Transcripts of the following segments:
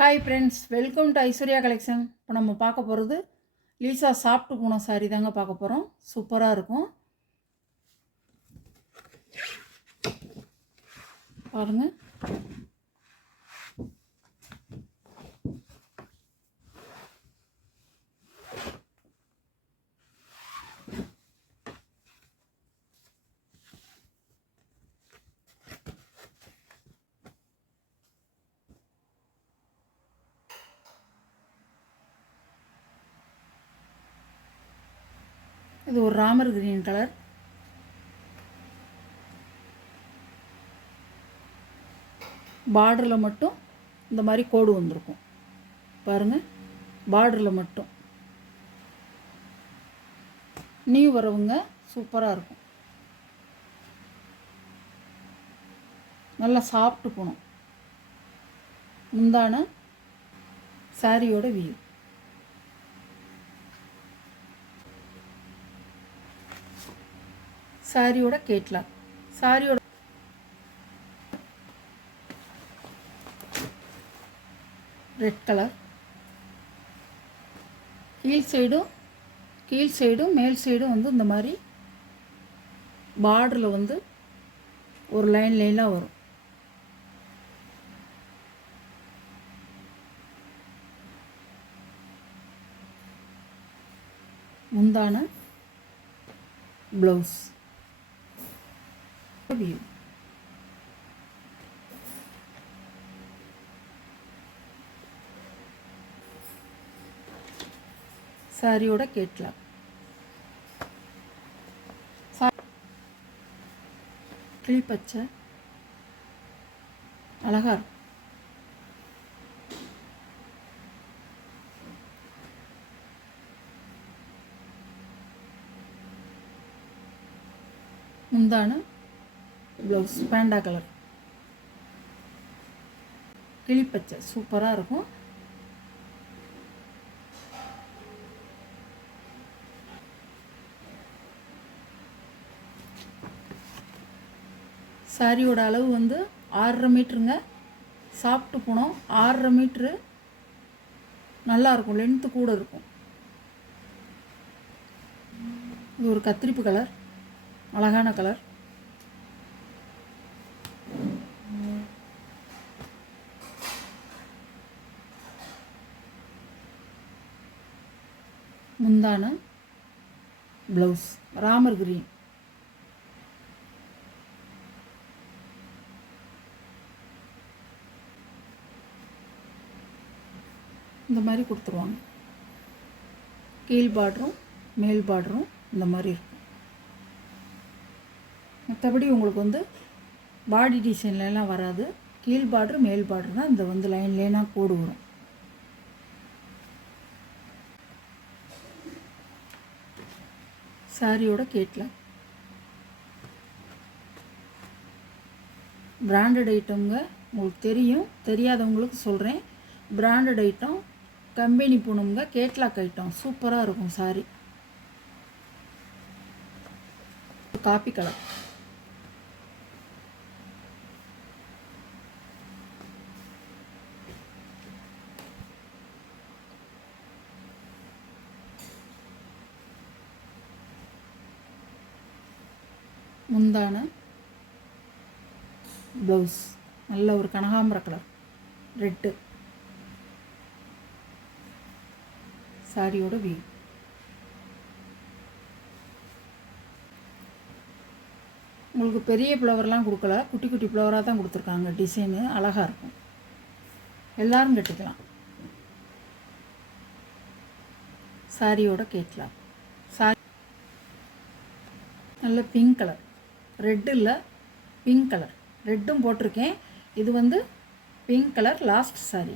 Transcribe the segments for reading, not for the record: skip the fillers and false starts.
Hi friends, welcome to Aishwarya collection. இப்போ நம்ம பார்க்க போகிறது லீசா சாப்பிட்டு போன சாரி தாங்க பார்க்க போகிறோம். சூப்பராக இருக்கும் பாருங்கள். இது ஒரு ராமர் கிரீன் கலர். பார்டரில் மட்டும் இந்த மாதிரி கோடு வந்திருக்கும் பாருங்கள். பார்டரில் மட்டும் நீ வரவங்க சூப்பராக இருக்கும். நல்லா சாப்பிட்டு போகணும். முந்தான சாரியோட வியூ. சாரியோட கேட்லாக். சாரியோட ரெட் கலர். கீழ் சைடும் மேல் சைடும் வந்து இந்த மாதிரி பார்டரில் வந்து ஒரு லைனாக வரும். முந்தான ப்ளவுஸ் வியூ. சாரியோட கேட்லாக். கிளி பச்சை அழகா இருக்கும். முந்தான ப்ளவுஸ் பேண்டா கலர். கிளிப்பச்சை சூப்பராக இருக்கும். சாரியோட அளவு வந்து 6.5 மீட்டருங்க. சாப்பிட்டு போனோம். 6.5 மீட்ரு நல்லாயிருக்கும். லென்த்து கூட இருக்கும். இது ஒரு கத்திரிப்பு கலர், அழகான கலர். முந்தான ப்ளவுஸ் ராமர் கிரீன். இந்த மாதிரி கொடுத்துருவாங்க. கீழ் பார்டரும் மேல் பார்டரும் இந்த மாதிரி இருக்கும். மற்றபடி உங்களுக்கு வந்து பாடி டிசைன்லாம் வராது. கீழ் பார்டரு மேல் பார்டர் தான் இந்த வந்து லைனாக கோடு வரும். சாரியோட கேட்லாக். பிராண்டட் ஐட்டம்ங்க. உங்களுக்கு தெரியும், தெரியாதவங்களுக்கு சொல்கிறேன். பிராண்டட் ஐட்டம், கம்பெனி பூணுங்க. கேட்லாக் ஐட்டம் சூப்பராக இருக்கும். Sari coffee colour. முந்தான ப்ளவுஸ் நல்ல ஒரு கனகாம்பர கலர் ரெட்டு. சாரியோட வியூ. உங்களுக்கு பெரிய ஃப்ளவர்லாம் கொடுக்கல, குட்டி குட்டி ஃப்ளவராக தான் கொடுத்துருக்காங்க. டிசைனு அழகாக இருக்கும். எல்லோரும் கட்டிக்கலாம். சாரியோட கேட்லாம். சாரி நல்ல பிங்க் கலர். ரெட்டு இல்லை, பிங்க் கலர். ரெட்டும் போட்டிருக்கேன். இது வந்து பிங்க் கலர் லாஸ்ட் சாரி.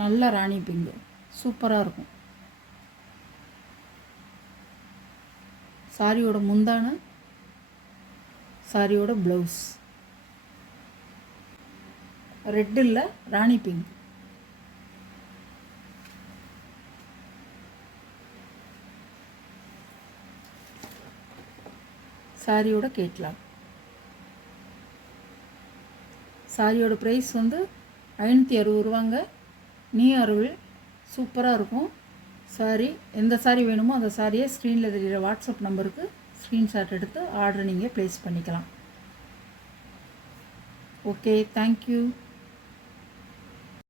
நல்ல ராணி பிங்கு சூப்பராக இருக்கும். சாரியோட முந்தான, சாரியோட ப்ளவுஸ் ரெட் இல்லை, ராணி பிங்க். சாரியோட கேட்லாக். சாரியோட ப்ரைஸ் வந்து 560 ரூபாங்க. நீ அருள் சூப்பராக இருக்கும் சாரி. எந்த சாரி வேணுமோ அந்த சாரியை ஸ்க்ரீனில் தெரிகிற வாட்ஸ்அப் நம்பருக்கு ஸ்க்ரீன்ஷாட் எடுத்து ஆர்டர் நீங்கள் ப்ளேஸ் பண்ணிக்கலாம். Okay, thank you.